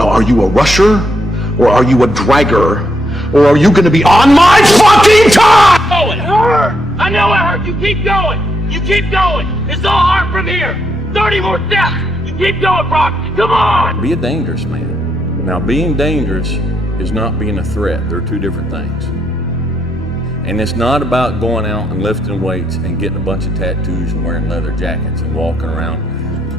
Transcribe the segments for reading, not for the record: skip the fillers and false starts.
Now, are you a rusher, or are you a dragger, or are you gonna be on my fucking time? Oh, it hurt! I know it hurt! You keep going! You keep going! It's all hard from here! 30 more steps! You keep going, Brock! Come on! Be a dangerous man. Now, being dangerous is not being a threat. They're two different things. And it's not about going out and lifting weights and getting a bunch of tattoos and wearing leather jackets and walking around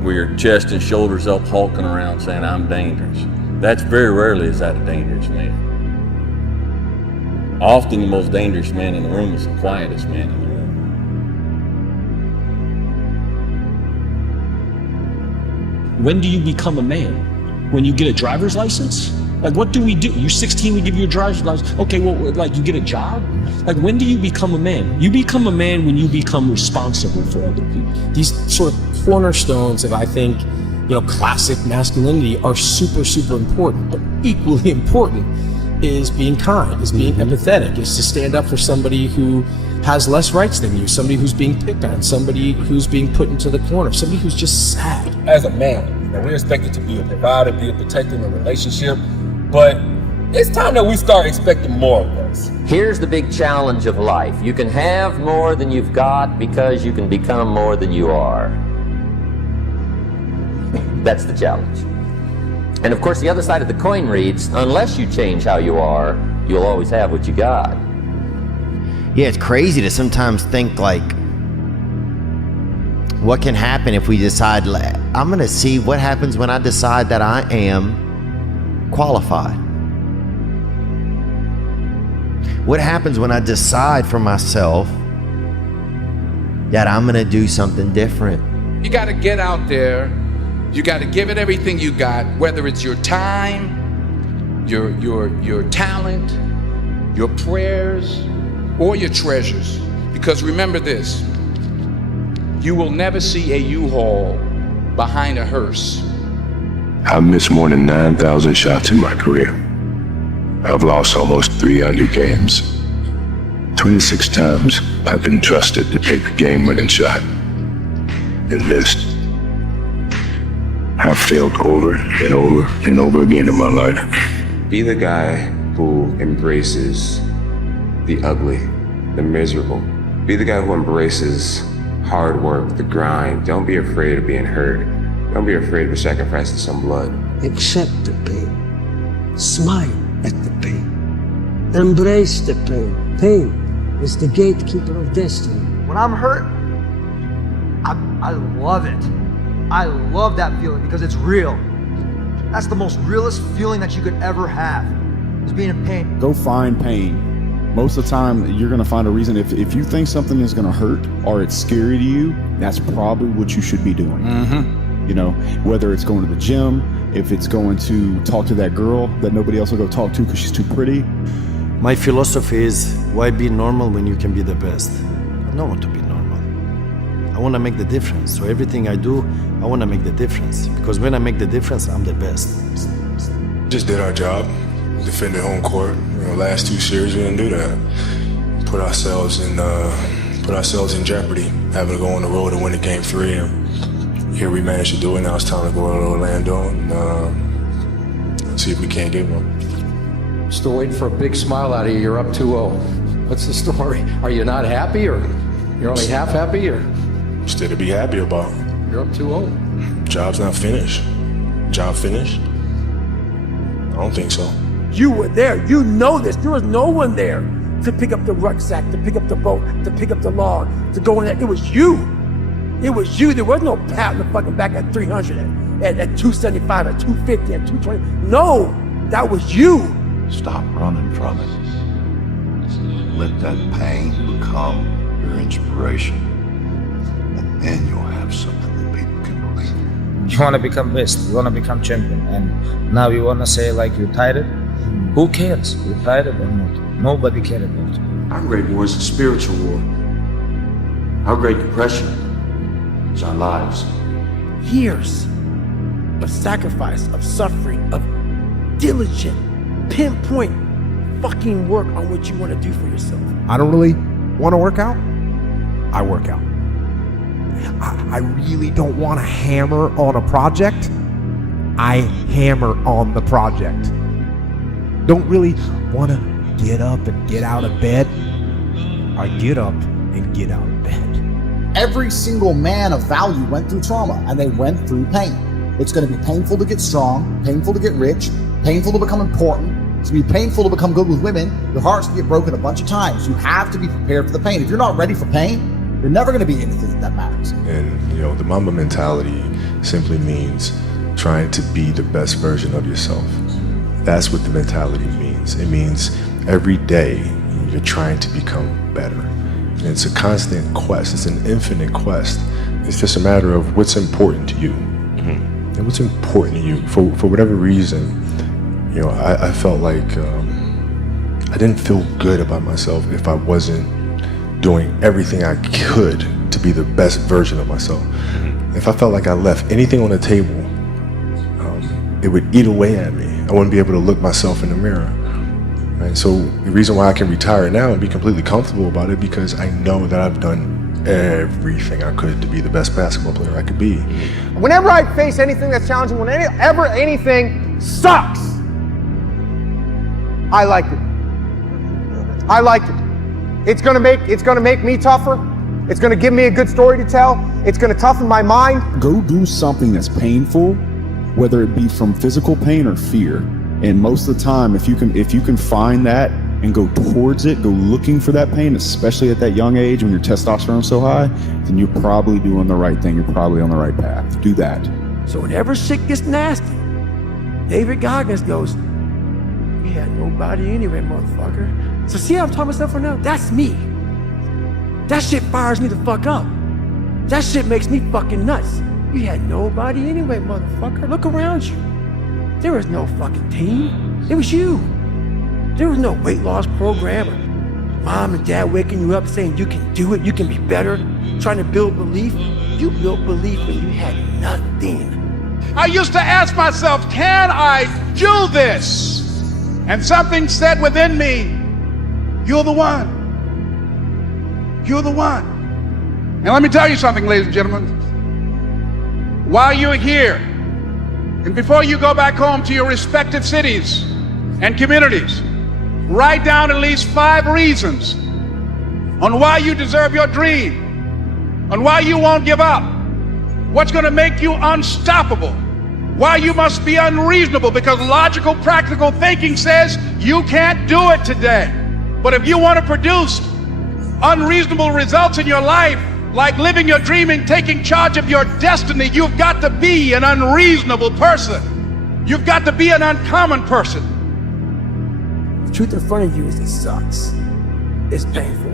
with your chest and shoulders up, hulking around saying, I'm dangerous. That's very rarely is that a dangerous man. Often the most dangerous man in the room is the quietest man in the room. When do you become a man? When you get a driver's license? Like, what do we do? You're 16, we give you a driver's license. Okay, well, like, you get a job? Like, when do you become a man? You become a man when you become responsible for other people. These sort of cornerstones of, I think, classic masculinity are super, super important. But equally important is being kind, is being empathetic, is to stand up for somebody who has less rights than you, somebody who's being picked on, somebody who's being put into the corner, somebody who's just sad. As a man, we're expected to be a provider, be a protector in a relationship, but it's time that we start expecting more of us. Here's the big challenge of life. You can have more than you've got because you can become more than you are. That's the challenge. And of course, the other side of the coin reads, unless you change how you are, you'll always have what you got. Yeah, it's crazy to sometimes think like, what can happen if we decide, I'm gonna see what happens when I decide that I am qualified. What happens when I decide for myself that I'm gonna do something different? You gotta get out there. You gotta give it everything you got, whether it's your time, your talent, your prayers, or your treasures. Because remember this, you will never see a U-Haul behind a hearse. I've missed more than 9,000 shots in my career. I've lost almost 300 games. 26 times I've been trusted to take the game-winning shot and missed. I've failed over and over and over again in my life. Be the guy who embraces the ugly, the miserable. Be the guy who embraces hard work, the grind. Don't be afraid of being hurt. Don't be afraid of sacrificing some blood. Accept the pain. Smile at the pain. Embrace the pain. Pain is the gatekeeper of destiny. When I'm hurt, I love it. I love that feeling because it's real. That's the most realest feeling that you could ever have, is being in pain. Go find pain. Most of the time, you're gonna find a reason. If you think something is gonna hurt or it's scary to you, that's probably what you should be doing. Whether it's going to the gym, if it's going to talk to that girl that nobody else will go talk to because she's too pretty. My philosophy is, why be normal when you can be the best? I don't want to be normal. I want to make the difference. So everything I do, I want to make the difference. Because when I make the difference, I'm the best. Just did our job, defended home court. Last 2 series, we didn't do that. Put ourselves in jeopardy, having to go on the road and win a game 3. And here we managed to do it. Now it's time to go to Orlando and see if we can't get one. Still waiting for a big smile out of you. You're up 2-0. What's the story? Are you not happy, or you're only half happy, or? Still to be happy about. You're up 2-0. Job's not finished. Job finished? I don't think so. You were there. You know this. There was no one there to pick up the rucksack, to pick up the boat, to pick up the log, to go in there. It was you. It was you. There was no pat in the fucking back at 300, at 275, at 250, at 220. No, that was you. Stop running from it. Let that pain become your inspiration. And then you'll have something that people can believe in. You want to become best, you want to become champion, and now you want to say like you're tired. Who cares? You're tired or not? Nobody cares about you. Our Great War is a spiritual war. Our Great Depression is our lives. Years of sacrifice, of suffering, of diligent, pinpoint fucking work on what you want to do for yourself. I don't really want to work out. I work out. I really don't want to hammer on a project. I hammer on the project. Don't really want to get up and get out of bed. I get up and get out of bed. Every single man of value went through trauma, and they went through pain. It's going to be painful to get strong, painful to get rich, painful to become important. It's going to be painful to become good with women. Your heart's going to get broken a bunch of times. You have to be prepared for the pain. If you're not ready for pain, you're never going to be anything that matters. And, you know, the Mamba mentality simply means trying to be the best version of yourself. That's what the mentality means. It means every day you're trying to become better. And it's a constant quest. It's an infinite quest. It's just a matter of what's important to you. And what's important to you. For whatever reason, you know, I felt like I didn't feel good about myself if I wasn't doing everything I could to be the best version of myself. If I felt like I left anything on the table, it would eat away at me. I wouldn't be able to look myself in the mirror. Right? So the reason why I can retire now and be completely comfortable about it, because I know that I've done everything I could to be the best basketball player I could be. Whenever I face anything that's challenging, whenever anything sucks, I liked it. I liked it. It's gonna make me tougher. It's gonna give me a good story to tell. It's gonna toughen my mind. Go do something that's painful, whether it be from physical pain or fear. And most of the time, if you can find that and go towards it, go looking for that pain, especially at that young age when your testosterone's so high, then you're probably doing the right thing. You're probably on the right path. Do that. So whenever shit gets nasty, David Goggins goes, "We had nobody anyway, motherfucker." So see how I'm talking myself right now? That's me. That shit fires me the fuck up. That shit makes me fucking nuts. You had nobody anyway, motherfucker. Look around you. There was no fucking team. It was you. There was no weight loss program or mom and dad waking you up saying you can do it, you can be better, trying to build belief. You built belief when you had nothing. I used to ask myself, can I do this? And something said within me, you're the one. You're the one. And let me tell you something, ladies and gentlemen. While you're here, and before you go back home to your respective cities and communities, write down at least 5 reasons on why you deserve your dream, on why you won't give up, what's going to make you unstoppable, why you must be unreasonable, because logical, practical thinking says you can't do it today. But if you want to produce unreasonable results in your life, like living your dream and taking charge of your destiny, you've got to be an unreasonable person. You've got to be an uncommon person. The truth in front of you is it sucks. It's painful.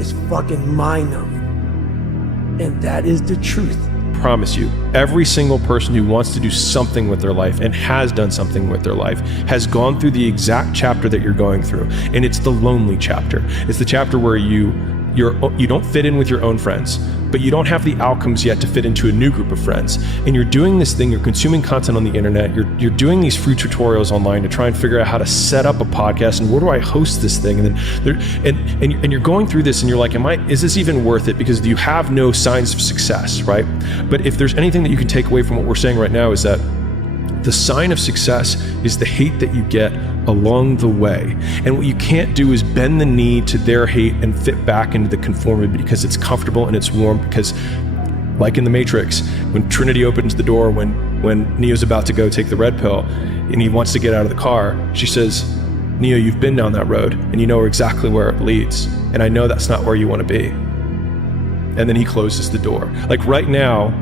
It's fucking mind-numbing. And that is the truth. Promise you, every single person who wants to do something with their life and has done something with their life has gone through the exact chapter that you're going through. And it's the lonely chapter. It's the chapter where you don't fit in with your own friends, but you don't have the outcomes yet to fit into a new group of friends. And you're doing this thing, you're consuming content on the internet, you're doing these free tutorials online to try and figure out how to set up a podcast and where do I host this thing? And then you're going through this and you're like, is this even worth it? Because you have no signs of success, right? But if there's anything that you can take away from what we're saying right now is that the sign of success is the hate that you get along the way. And what you can't do is bend the knee to their hate and fit back into the conformity because it's comfortable and it's warm. Because like in the Matrix, when Trinity opens the door, when Neo's about to go take the red pill and he wants to get out of the car, she says, "Neo, you've been down that road and you know exactly where it leads. And I know that's not where you want to be." And then he closes the door. Like right now,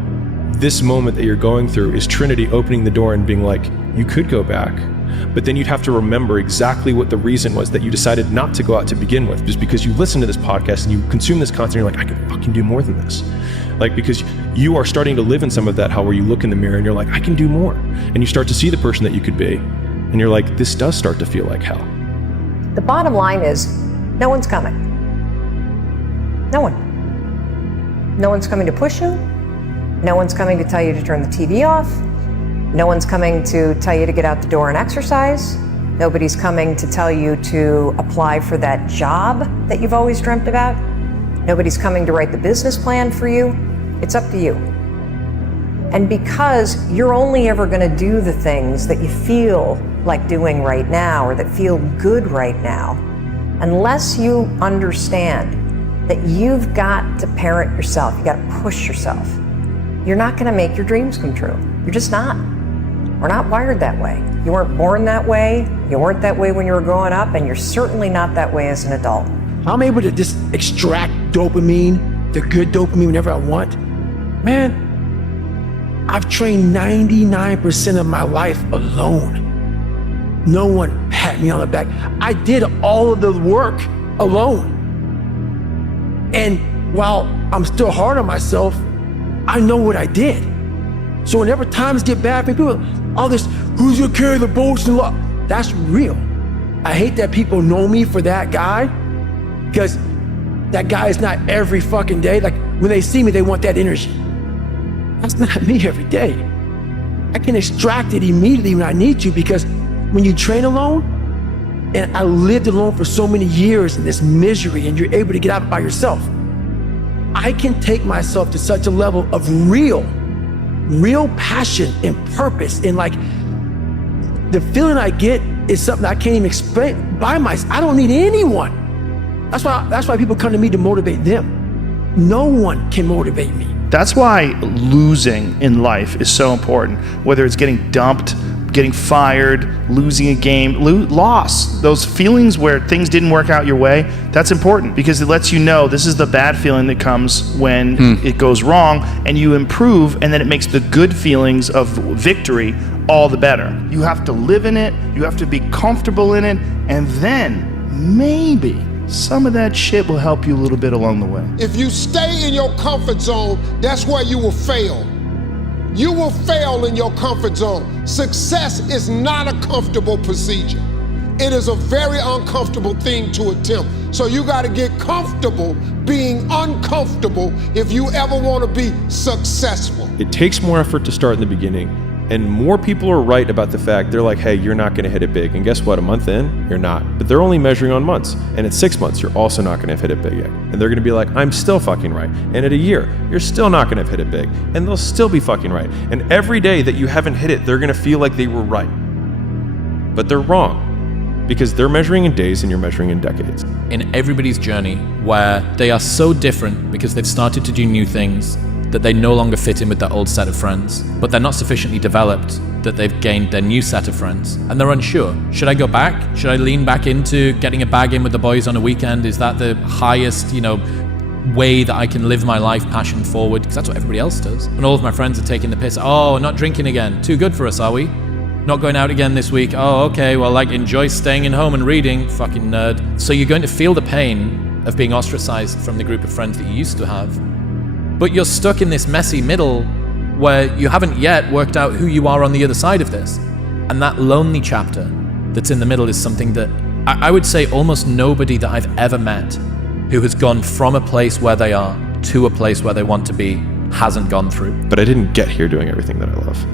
this moment that you're going through is Trinity opening the door and being like, you could go back, but then you'd have to remember exactly what the reason was that you decided not to go out to begin with, just because you listen to this podcast and you consume this content, you're like, I can fucking do more than this. Like, because you are starting to live in some of that hell where you look in the mirror and you're like, I can do more. And you start to see the person that you could be. And you're like, this does start to feel like hell. The bottom line is, no one's coming. No one. No one's coming to push you. No one's coming to tell you to turn the TV off. No one's coming to tell you to get out the door and exercise. Nobody's coming to tell you to apply for that job that you've always dreamt about. Nobody's coming to write the business plan for you. It's up to you. And because you're only ever going to do the things that you feel like doing right now or that feel good right now, unless you understand that you've got to parent yourself, you got to push yourself, you're not going to make your dreams come true. You're just not. We're not wired that way. You weren't born that way. You weren't that way when you were growing up, and you're certainly not that way as an adult. I'm able to just extract dopamine, the good dopamine, whenever I want. Man, I've trained 99% of my life alone. No one pat me on the back. I did all of the work alone. And while I'm still hard on myself, I know what I did. So whenever times get bad for people, all this, who's gonna carry the bolts and love? That's real. I hate that people know me for that guy, because that guy is not every fucking day. Like when they see me, they want that energy. That's not me every day. I can extract it immediately when I need to, because when you train alone, and I lived alone for so many years in this misery, and you're able to get out by yourself, I can take myself to such a level of real passion and purpose. And like, the feeling I get is something I can't even explain by myself. I don't need anyone. That's why people come to me to motivate them. No one can motivate me. That's why losing in life is so important. Whether it's getting dumped, getting fired, losing a game, loss, those feelings where things didn't work out your way, that's important, because it lets you know this is the bad feeling that comes when it goes wrong, and you improve, and then it makes the good feelings of victory all the better. You have to live in it, you have to be comfortable in it, and then maybe some of that shit will help you a little bit along the way. If you stay in your comfort zone, that's where you will fail. You will fail in your comfort zone. Success is not a comfortable procedure. It is a very uncomfortable thing to attempt. So you got to get comfortable being uncomfortable if you ever want to be successful. It takes more effort to start in the beginning, and more people are right about the fact, they're like, hey, you're not going to hit it big. And guess what? A month in, you're not. But they're only measuring on months. And at 6 months, you're also not going to have hit it big yet. And they're going to be like, I'm still fucking right. And at a year, you're still not going to have hit it big. And they'll still be fucking right. And every day that you haven't hit it, they're going to feel like they were right. But they're wrong, because they're measuring in days and you're measuring in decades. In everybody's journey, where they are so different because they've started to do new things, that they no longer fit in with their old set of friends, but they're not sufficiently developed that they've gained their new set of friends, and they're unsure. Should I go back? Should I lean back into getting a bag in with the boys on a weekend? Is that the highest, way that I can live my life passion forward? Because that's what everybody else does. And all of my friends are taking the piss. Oh, not drinking again. Too good for us, are we? Not going out again this week. Oh, okay, well, enjoy staying in home and reading. Fucking nerd. So you're going to feel the pain of being ostracized from the group of friends that you used to have. But you're stuck in this messy middle where you haven't yet worked out who you are on the other side of this. And that lonely chapter that's in the middle is something that I would say almost nobody that I've ever met who has gone from a place where they are to a place where they want to be hasn't gone through. But I didn't get here doing everything that I love.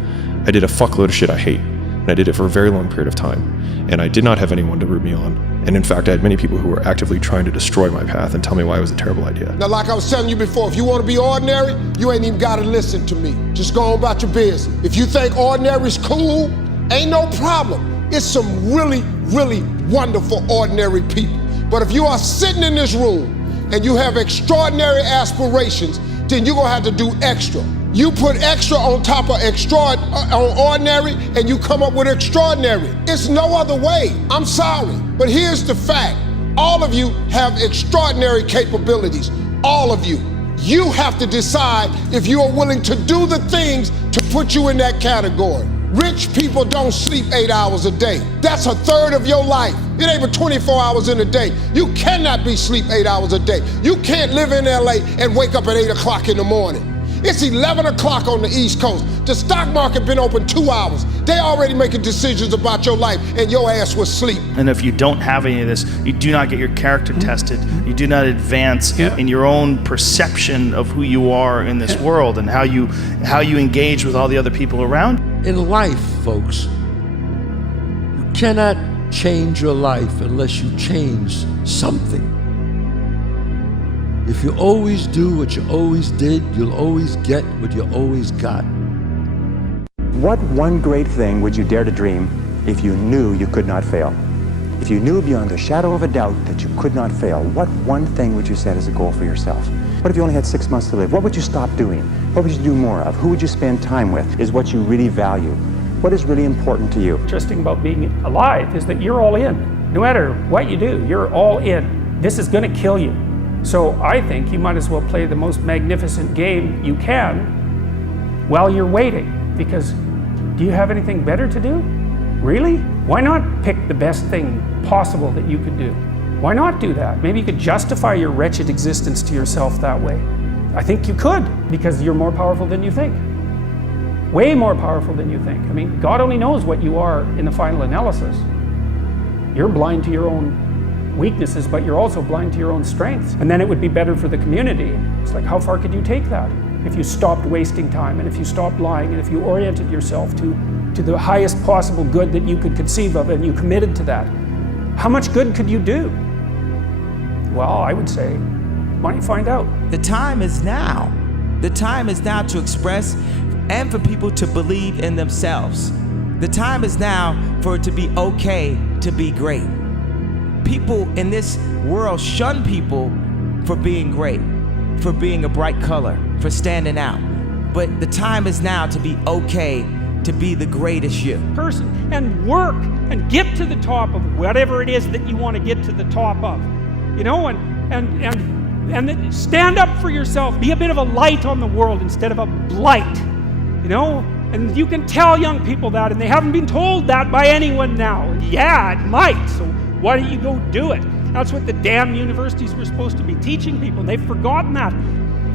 I did a fuckload of shit I hate, and I did it for a very long period of time. And I did not have anyone to root me on. And in fact, I had many people who were actively trying to destroy my path and tell me why it was a terrible idea. Now, like I was telling you before, if you want to be ordinary, you ain't even got to listen to me. Just go on about your business. If you think ordinary's cool, ain't no problem. It's some really, really wonderful ordinary people. But if you are sitting in this room and you have extraordinary aspirations, then you're going to have to do extra. You put extra on top of ordinary, and you come up with extraordinary. It's no other way. I'm sorry. But here's the fact. All of you have extraordinary capabilities. All of you. You have to decide if you are willing to do the things to put you in that category. Rich people don't sleep 8 hours a day. That's a third of your life. It ain't but 24 hours in a day. You cannot be sleep 8 hours a day. You can't live in LA and wake up at 8 o'clock in the morning. It's 11 o'clock on the East Coast. The stock market been open 2 hours. They already making decisions about your life, and your ass was asleep. And if you don't have any of this, you do not get your character tested. You do not advance in your own perception of who you are in this world and how you engage with all the other people around. In life, folks, you cannot change your life unless you change something. If you always do what you always did, you'll always get what you always got. What one great thing would you dare to dream if you knew you could not fail? If you knew beyond a shadow of a doubt that you could not fail, what one thing would you set as a goal for yourself? What if you only had 6 months to live? What would you stop doing? What would you do more of? Who would you spend time with? Is what you really value? What is really important to you? Interesting about being alive is that you're all in. No matter what you do, you're all in. This is going to kill you. So I think you might as well play the most magnificent game you can while you're waiting. Because do you have anything better to do? Really? Why not pick the best thing possible that you could do? Why not do that? Maybe you could justify your wretched existence to yourself that way. I think you could, because you're more powerful than you think. Way more powerful than you think. I mean, God only knows what you are in the final analysis. You're blind to your own weaknesses, but you're also blind to your own strengths. And then it would be better for the community. It's like, how far could you take that? If you stopped wasting time, and if you stopped lying, and if you oriented yourself to the highest possible good that you could conceive of, and you committed to that, how much good could you do? Well, I would say, why don't you find out? The time is now. The time is now to express and for people to believe in themselves. The time is now for it to be okay to be great. People in this world shun people for being great, for being a bright color, for standing out. But the time is now to be okay to be the greatest you. Person, and work and get to the top of whatever it is that you want to get to the top of. You know, and then stand up for yourself. Be a bit of a light on the world instead of a blight. You know, and you can tell young people that, and they haven't been told that by anyone now. Yeah, it might, so why don't you go do it? That's what the damn universities were supposed to be teaching people, and they've forgotten that.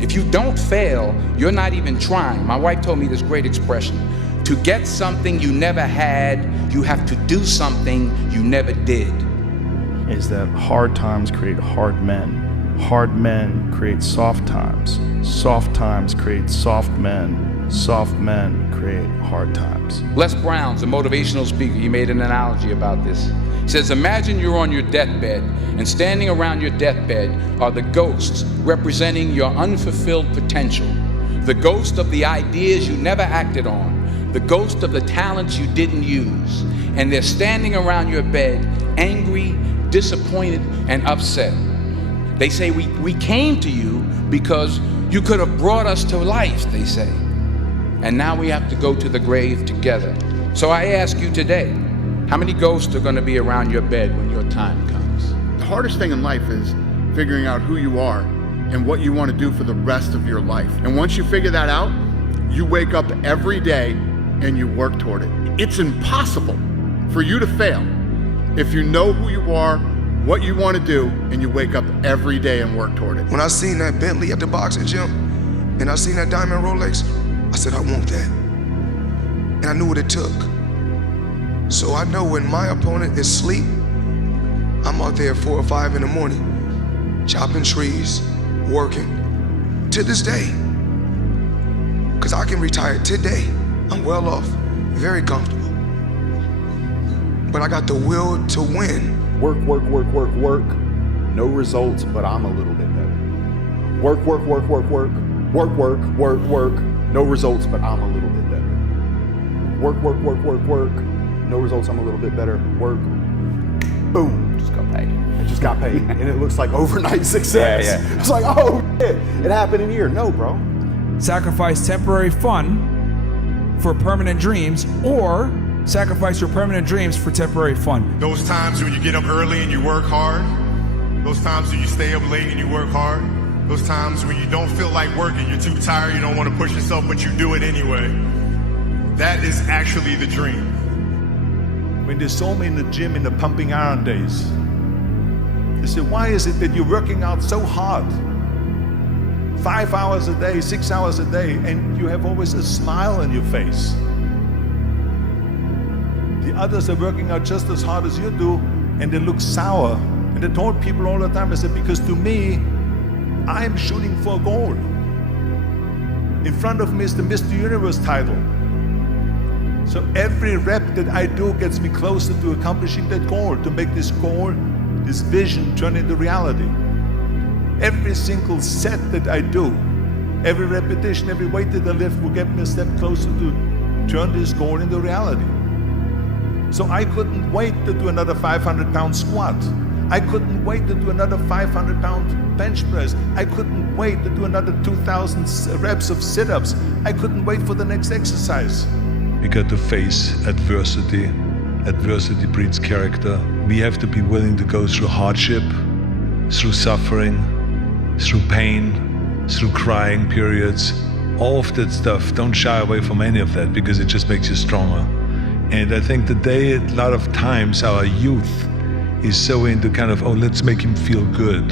If you don't fail, you're not even trying. My wife told me this great expression. To get something you never had, you have to do something you never did. Is that hard times create hard men. Hard men create soft times. Soft times create soft men. Soft men create hard times. Les Brown's a motivational speaker. He made an analogy about this. He says, imagine you're on your deathbed, and standing around your deathbed are the ghosts representing your unfulfilled potential. The ghost of the ideas you never acted on. The ghost of the talents you didn't use. And they're standing around your bed, angry, disappointed, and upset. They say, we came to you because you could have brought us to life, they say. And now we have to go to the grave together. So I ask you today, how many ghosts are going to be around your bed when your time comes? The hardest thing in life is figuring out who you are and what you want to do for the rest of your life. And once you figure that out, you wake up every day and you work toward it. It's impossible for you to fail if you know who you are, what you want to do, and you wake up every day and work toward it. When I seen that Bentley at the boxing gym, and I seen that diamond Rolex, I said, I want that. And I knew what it took. So I know when my opponent is asleep, I'm out there at 4 or 5 in the morning, chopping trees, working, to this day. Because I can retire today. I'm well off, very comfortable. But I got the will to win. Work, work, work, work, work. No results, but I'm a little bit better. Work, work, work, work, work. Work, work, work, work. No results, but I'm a little bit better. Work, work, work, work, work. No results, I'm a little bit better. Work. Boom, just got paid. It just got paid. And it looks like overnight success. Yeah. It's like, oh shit, it happened in a year. No, bro. Sacrifice temporary fun for permanent dreams, or sacrifice your permanent dreams for temporary fun. Those times when you get up early and you work hard, those times when you stay up late and you work hard, those times when you don't feel like working, you're too tired, you don't want to push yourself, but you do it anyway. That is actually the dream. When they saw me in the gym in the pumping iron days, they said, why is it that you're working out so hard? 5 hours a day, 6 hours a day, and you have always a smile on your face. The others are working out just as hard as you do, and they look sour. And I told people all the time, I said, because to me, I'm shooting for a goal. In front of me is the Mr. Universe title. So every rep that I do gets me closer to accomplishing that goal, to make this goal, this vision turn into reality. Every single set that I do, every repetition, every weight that I lift will get me a step closer to turn this goal into reality. So I couldn't wait to do another 500-pound squat. I couldn't wait to do another 500-pound bench press. I couldn't wait to do another 2,000 reps of sit-ups. I couldn't wait for the next exercise. We got to face adversity. Adversity breeds character. We have to be willing to go through hardship, through suffering, through pain, through crying periods. All of that stuff, don't shy away from any of that because it just makes you stronger. And I think today, a lot of times, our youth is so into kind of, oh, let's make him feel good.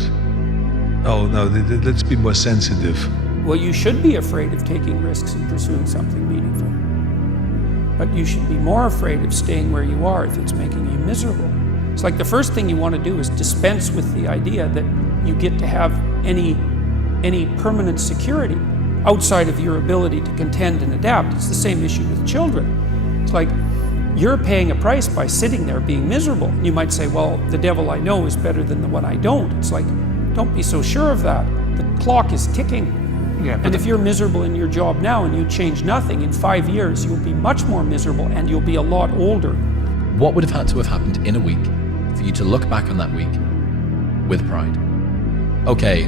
Oh, no, let's be more sensitive. Well, you should be afraid of taking risks and pursuing something meaningful. But you should be more afraid of staying where you are if it's making you miserable. It's like the first thing you want to do is dispense with the idea that you get to have any permanent security outside of your ability to contend and adapt. It's the same issue with children. It's like, you're paying a price by sitting there being miserable. You might say, well, the devil I know is better than the one I don't. It's like, don't be so sure of that. The clock is ticking. Yeah, and if you're miserable in your job now and you change nothing, in 5 years, you'll be much more miserable and you'll be a lot older. What would have had to have happened in a week for you to look back on that week with pride? Okay,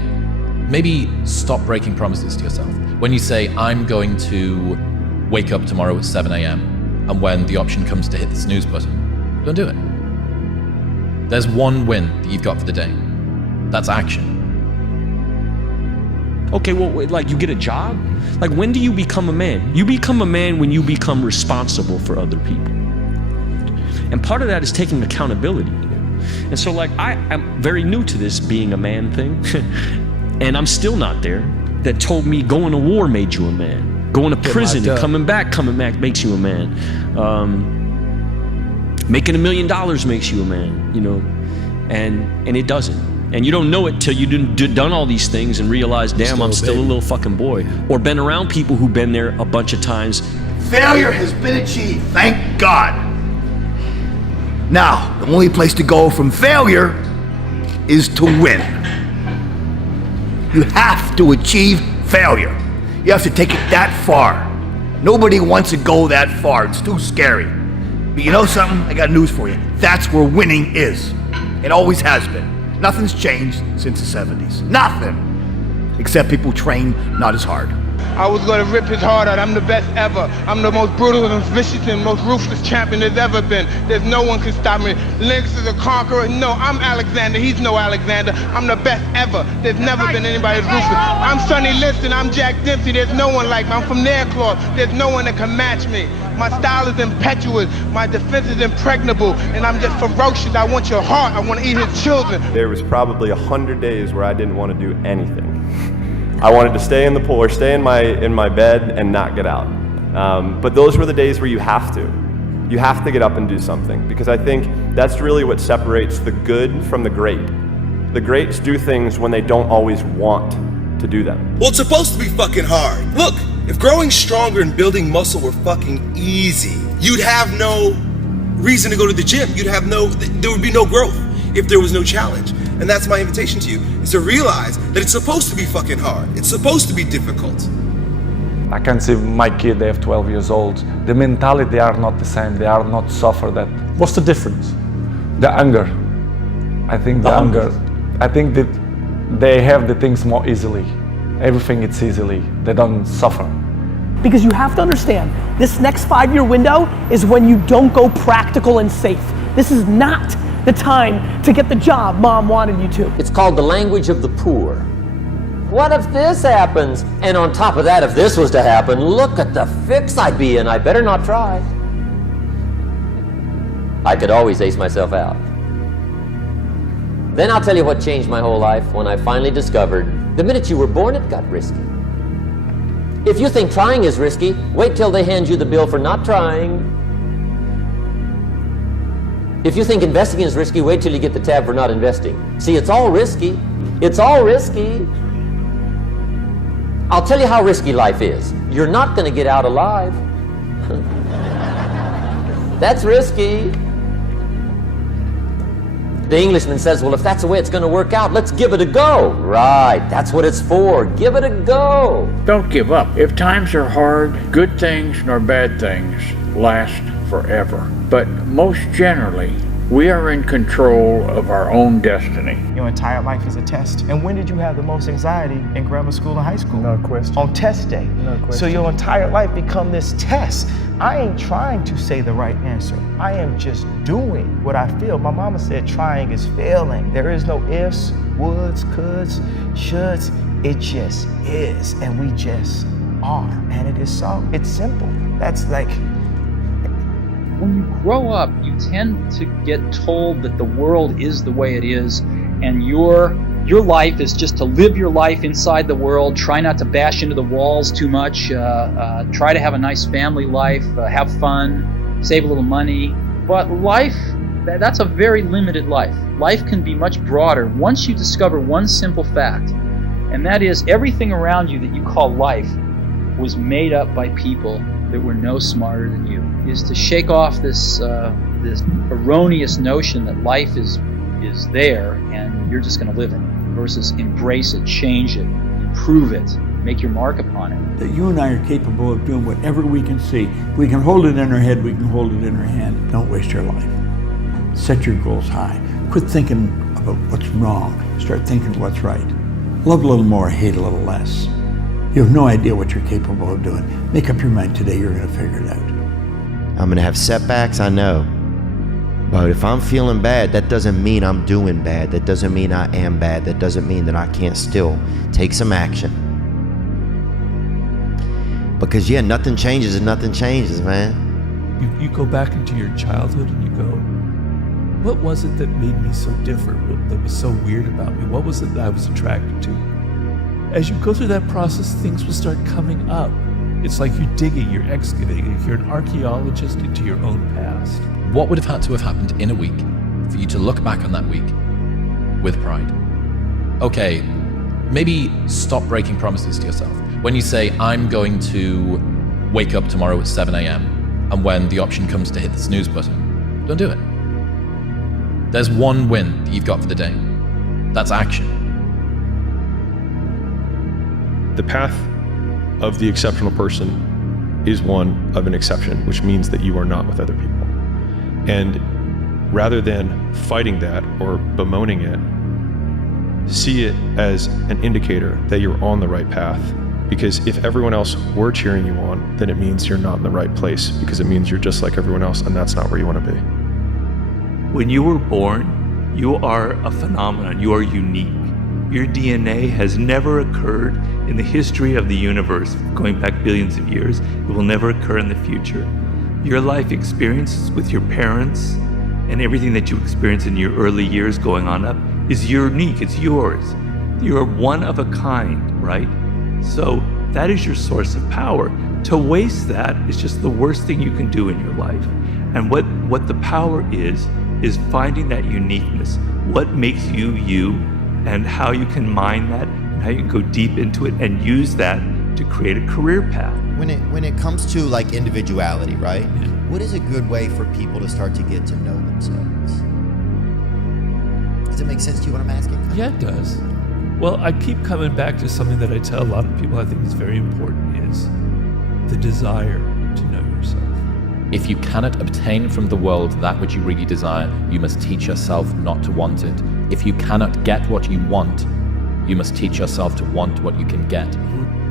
maybe stop breaking promises to yourself. When you say, I'm going to wake up tomorrow at 7 a.m., and when the option comes to hit the snooze button, don't do it. There's one win that you've got for the day. That's action. Okay, well, like you get a job? Like when do you become a man? You become a man when you become responsible for other people. And part of that is taking accountability. And so like I'm very new to this being a man thing. And I'm still not there. That told me going to war made you a man. Going to prison and coming back makes you a man. Making $1 million makes you a man, you know, and it doesn't. And you don't know it till you've done all these things and realize, damn, I'm still a little fucking boy. Or been around people who've been there a bunch of times. Failure has been achieved, thank God. Now, the only place to go from failure is to win. You have to achieve failure. You have to take it that far. Nobody wants to go that far. It's too scary. But you know something? I got news for you. That's where winning is. It always has been. Nothing's changed since the 70s. Nothing. Except people train not as hard. I was gonna rip his heart out. I'm the best ever. I'm the most brutal and vicious and most ruthless champion there's ever been. There's no one can stop me. Lynx is a conqueror. No, I'm Alexander. He's no Alexander. I'm the best ever. There's never been anybody as ruthless. I'm Sonny Liston. I'm Jack Dempsey. There's no one like me. I'm from Nairclaw. There's no one that can match me. My style is impetuous. My defense is impregnable. And I'm just ferocious. I want your heart. I want to eat his children. There was probably 100 days where I didn't want to do anything. I wanted to stay in the pool or stay in my bed and not get out. But those were the days where you have to. You have to get up and do something, because I think that's really what separates the good from the great. The greats do things when they don't always want to do them. Well, it's supposed to be fucking hard. Look, if growing stronger and building muscle were fucking easy, you'd have no reason to go to the gym. There would be no growth if there was no challenge. And that's my invitation to you, is to realize that it's supposed to be fucking hard. It's supposed to be difficult. I can see my kid, they have 12 years old. The mentality, they are not the same. They are not suffer that. What's the difference? The anger. I think the anger. I think that they have the things more easily. Everything it's easily. They don't suffer. Because you have to understand, this next 5-year window is when you don't go practical and safe. This is not the time to get the job mom wanted you to. It's called the language of the poor. What if this happens? And on top of that, if this was to happen, look at the fix I'd be in. I better not try. I could always ace myself out. Then I'll tell you what changed my whole life when I finally discovered the minute you were born, it got risky. If you think trying is risky, wait till they hand you the bill for not trying. If you think investing is risky, wait till you get the tab for not investing. See, it's all risky. It's all risky. I'll tell you how risky life is. You're not going to get out alive. That's risky. The Englishman says, well, if that's the way it's going to work out, let's give it a go. Right, that's what it's for. Give it a go. Don't give up. If times are hard, good things nor bad things last forever. But most generally, we are in control of our own destiny. Your entire life is a test. And when did you have the most anxiety in grammar school and high school? No question. On test day. No question. So your entire life become this test. I ain't trying to say the right answer. I am just doing what I feel. My mama said trying is failing. There is no ifs, woulds, coulds, shoulds. It just is. And we just are. And it is so. It's simple. That's like, when you grow up, you tend to get told that the world is the way it is, and your life is just to live your life inside the world, try not to bash into the walls too much, try to have a nice family life, have fun, save a little money. But life, that's a very limited life. Life can be much broader once you discover one simple fact, and that is everything around you that you call life was made up by people that were no smarter than you. Is to shake off this erroneous notion that life is there and you're just going to live it, versus embrace it, change it, improve it, make your mark upon it. That you and I are capable of doing whatever we can see. We can hold it in our head, we can hold it in our hand. Don't waste your life. Set your goals high. Quit thinking about what's wrong. Start thinking what's right. Love a little more, hate a little less. You have no idea what you're capable of doing. Make up your mind today, you're going to figure it out. I'm going to have setbacks, I know. But if I'm feeling bad, that doesn't mean I'm doing bad. That doesn't mean I am bad. That doesn't mean that I can't still take some action. Because yeah, nothing changes and nothing changes, man. You go back into your childhood and you go, what was it that made me so different, that was so weird about me? What was it that I was attracted to? As you go through that process, things will start coming up. It's like you're digging, you're excavating, you're an archaeologist into your own past. What would have had to have happened in a week for you to look back on that week with pride? Okay, maybe stop breaking promises to yourself. When you say, I'm going to wake up tomorrow at 7 a.m., and when the option comes to hit the snooze button, don't do it. There's one win that you've got for the day. That's action. The path of the exceptional person is one of an exception, which means that you are not with other people. And rather than fighting that or bemoaning it, see it as an indicator that you're on the right path. Because if everyone else were cheering you on, then it means you're not in the right place, because it means you're just like everyone else, and that's not where you want to be. When you were born, you are a phenomenon. You are unique. Your DNA has never occurred in the history of the universe, going back billions of years. It will never occur in the future. Your life experiences with your parents and everything that you experience in your early years going on up is unique. It's yours. You're one of a kind, right? So that is your source of power. To waste that is just the worst thing you can do in your life. And what the power is finding that uniqueness. What makes you you, and how you can mine that, and how you can go deep into it and use that to create a career path. When it comes to like individuality, right? Yeah. What is a good way for people to start to get to know themselves? Does it make sense to you what I'm asking? Yeah, it does. Well, I keep coming back to something that I tell a lot of people I think is very important, is the desire to know yourself. If you cannot obtain from the world that which you really desire, you must teach yourself not to want it. If you cannot get what you want, you must teach yourself to want what you can get.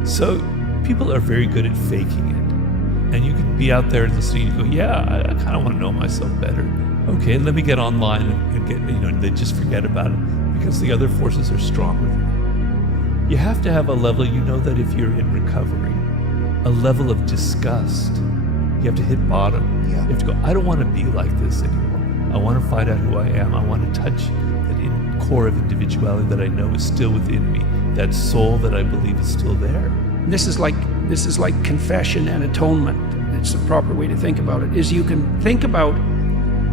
So people are very good at faking it. And you can be out there listening and go, yeah, I kind of want to know myself better. Okay, let me get online and get, they just forget about it because the other forces are stronger than them. You have to have a level, that if you're in recovery, a level of disgust. You have to hit bottom. Yeah. You have to go, I don't want to be like this anymore. I want to find out who I am. I want to touch that core of individuality that I know is still within me, that soul that I believe is still there. This is like confession and atonement. It's the proper way to think about it, is you can think about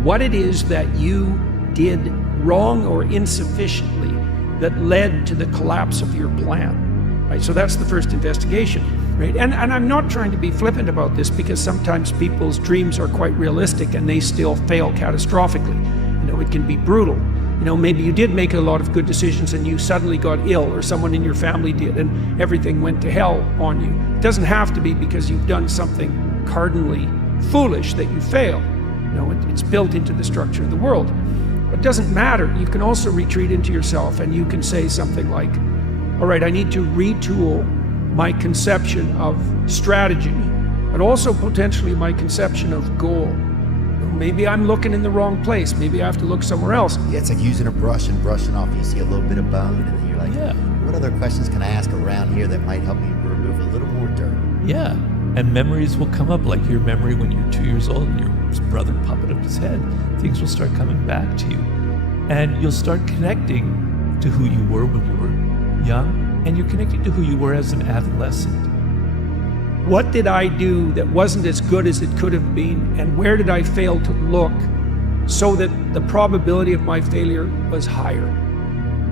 what it is that you did wrong or insufficiently that led to the collapse of your plan, right? So that's the first investigation, right? And I'm not trying to be flippant about this, because sometimes people's dreams are quite realistic and they still fail catastrophically. It can be brutal. You know, maybe you did make a lot of good decisions and you suddenly got ill, or someone in your family did, and everything went to hell on you. It doesn't have to be because you've done something cardinally foolish that you fail. You know, it's built into the structure of the world. It doesn't matter. You can also retreat into yourself and you can say something like, all right, I need to retool my conception of strategy, but also potentially my conception of goal. Maybe I'm looking in the wrong place. Maybe I have to look somewhere else. Yeah, it's like using a brush and brushing off. You see a little bit of bone, and then you're like, what other questions can I ask around here that might help me remove a little more dirt? Yeah, and memories will come up, like your memory when you're 2 years old and your brother popping up his head. Things will start coming back to you, and you'll start connecting to who you were when you were young, and you're connecting to who you were as an adolescent. What did I do that wasn't as good as it could have been, and where did I fail to look so that the probability of my failure was higher?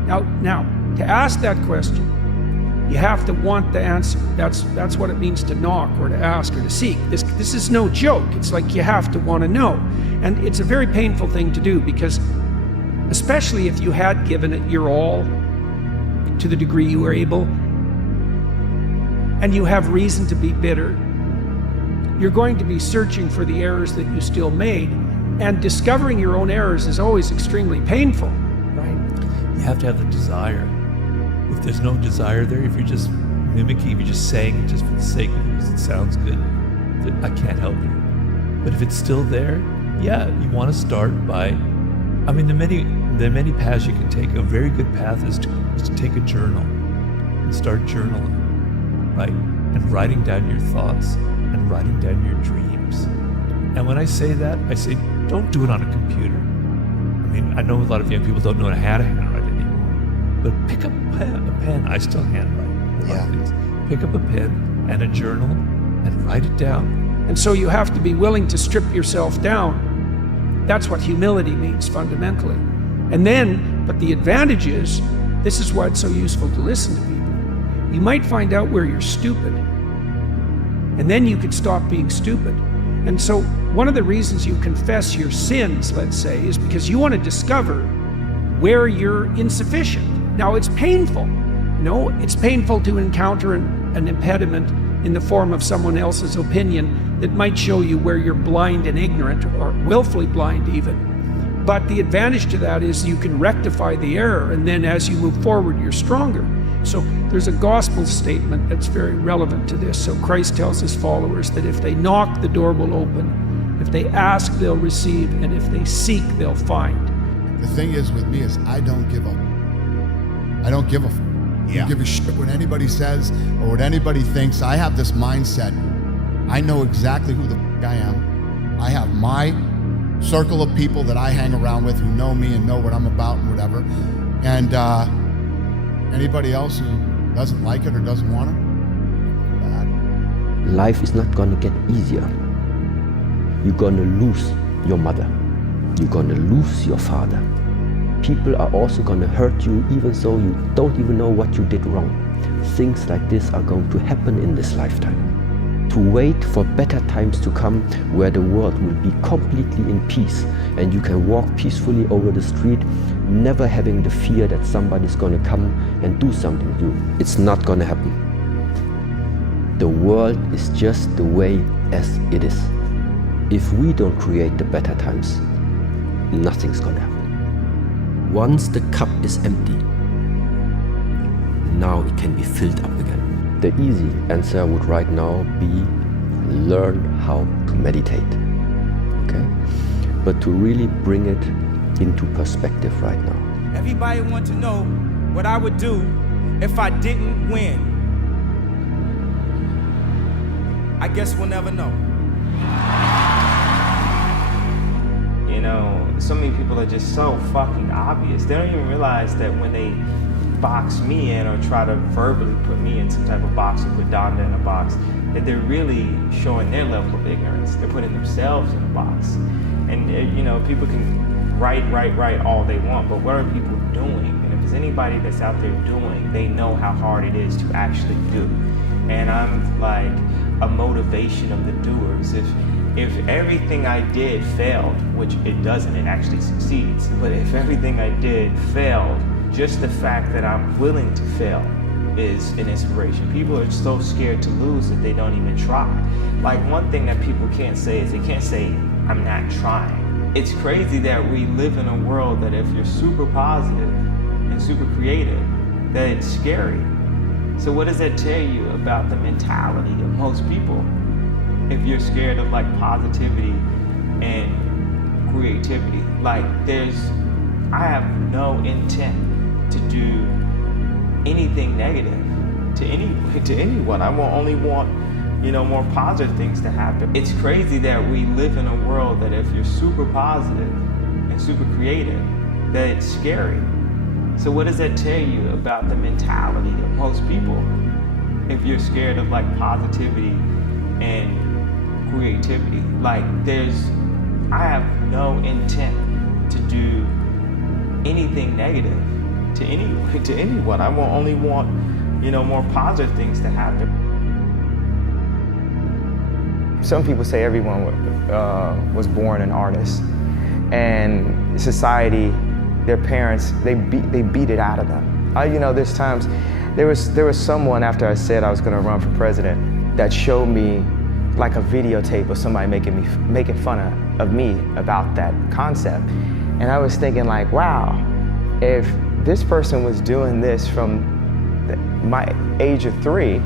Now, to ask that question, you have to want the answer. That's what it means to knock or to ask or to seek. This is no joke. It's like you have to want to know. And it's a very painful thing to do, because especially if you had given it your all to the degree you were able, and you have reason to be bitter, you're going to be searching for the errors that you still made, and discovering your own errors is always extremely painful, right? You have to have the desire. If there's no desire there, if you're just mimicking, if you're just saying it just for the sake of it because it sounds good, then I can't help you. But if it's still there, yeah, you want to start by, I mean, there are many paths you can take. A very good path is to take a journal and start journaling. Right? And writing down your thoughts and writing down your dreams. And when I say that, I say, don't do it on a computer. I mean, I know a lot of young people don't know how to handwrite anymore, but pick up a pen. I still handwrite a lot of things. Pick up a pen and a journal and write it down. And so you have to be willing to strip yourself down. That's what humility means fundamentally. And then, but the advantage is, this is why it's so useful to listen to people. You might find out where you're stupid, and then you could stop being stupid. And so one of the reasons you confess your sins, let's say, is because you want to discover where you're insufficient. Now, it's painful. You know, it's painful to encounter an impediment in the form of someone else's opinion that might show you where you're blind and ignorant, or willfully blind even. But the advantage to that is you can rectify the error, and then as you move forward, you're stronger. So there's a gospel statement that's very relevant to this. So Christ tells his followers that if they knock, the door will open. If they ask, they'll receive. And if they seek, they'll find. The thing is with me is I don't give a I don't give a I don't give a shit what anybody says or what anybody thinks. I have this mindset. I know exactly who the I am. I have my circle of people that I hang around with who know me and know what I'm about and whatever. And anybody else who doesn't like it or doesn't want it, bad. Life is not gonna get easier. You're gonna lose your mother. You're gonna lose your father. People are also gonna hurt you even though you don't even know what you did wrong. Things like this are going to happen in this lifetime. To wait for better times to come where the world will be completely in peace and you can walk peacefully over the street, never having the fear that somebody's gonna come and do something to you. It's not gonna happen. The world is just the way as it is. If we don't create the better times, nothing's gonna happen. Once the cup is empty, now it can be filled up again. The easy answer would right now be learn how to meditate, okay? But to really bring it into perspective right now. Everybody wants to know what I would do if I didn't win. I guess we'll never know. You know, so many people are just so fucking obvious. They don't even realize that when they box me in or try to verbally put me in some type of box or put Donda in a box, that they're really showing their level of ignorance. They're putting themselves in a box. And, you know, people can write all they want, but what are people doing? And if there's anybody that's out there doing, they know how hard it is to actually do. And I'm like a motivation of the doers. if everything I did failed, which it doesn't, it actually succeeds, but if everything I did failed, just the fact that I'm willing to fail is an inspiration. People are so scared to lose that they don't even try. Like, one thing that people can't say is they can't say, I'm not trying. It's crazy that we live in a world that if you're super positive and super creative, that it's scary. So what does that tell you about the mentality of most people? If you're scared of like positivity and creativity, like I have no intent to do anything negative to anyone. I only want, more positive things to happen. It's crazy that we live in a world that if you're super positive and super creative, that it's scary. So what does that tell you about the mentality of most people? If you're scared of like positivity and creativity, like I have no intent to do anything negative to anyone. I only want, more positive things to happen. Some people say everyone was born an artist, and society, their parents, they beat it out of them. There's times, there was someone after I said I was going to run for president that showed me like a videotape of somebody making fun of me about that concept, and I was thinking like, wow, if this person was doing this from my age of 3,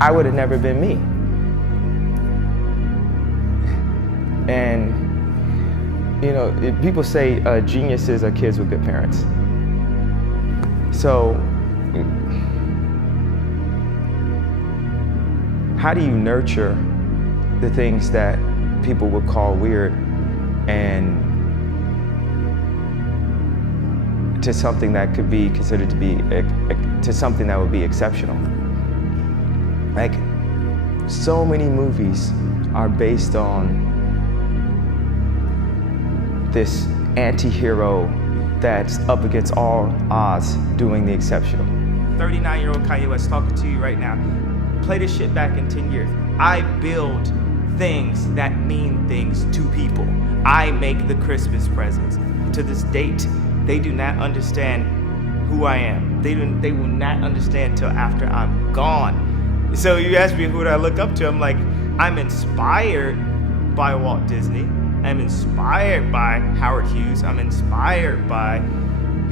I would have never been me. And people say geniuses are kids with good parents. So how do you nurture the things that people would call weird and to something that could be considered to be to something that would be exceptional? Like, so many movies are based on this anti-hero that's up against all odds doing the exceptional. 39-year-old Kanye West talking to you right now. Play this shit back in 10 years. I build things that mean things to people. I make the Christmas presents. To this date, they do not understand who I am. They will not understand till after I'm gone. So you ask me who do I look up to, I'm like, I'm inspired by Walt Disney. I'm inspired by Howard Hughes. I'm inspired by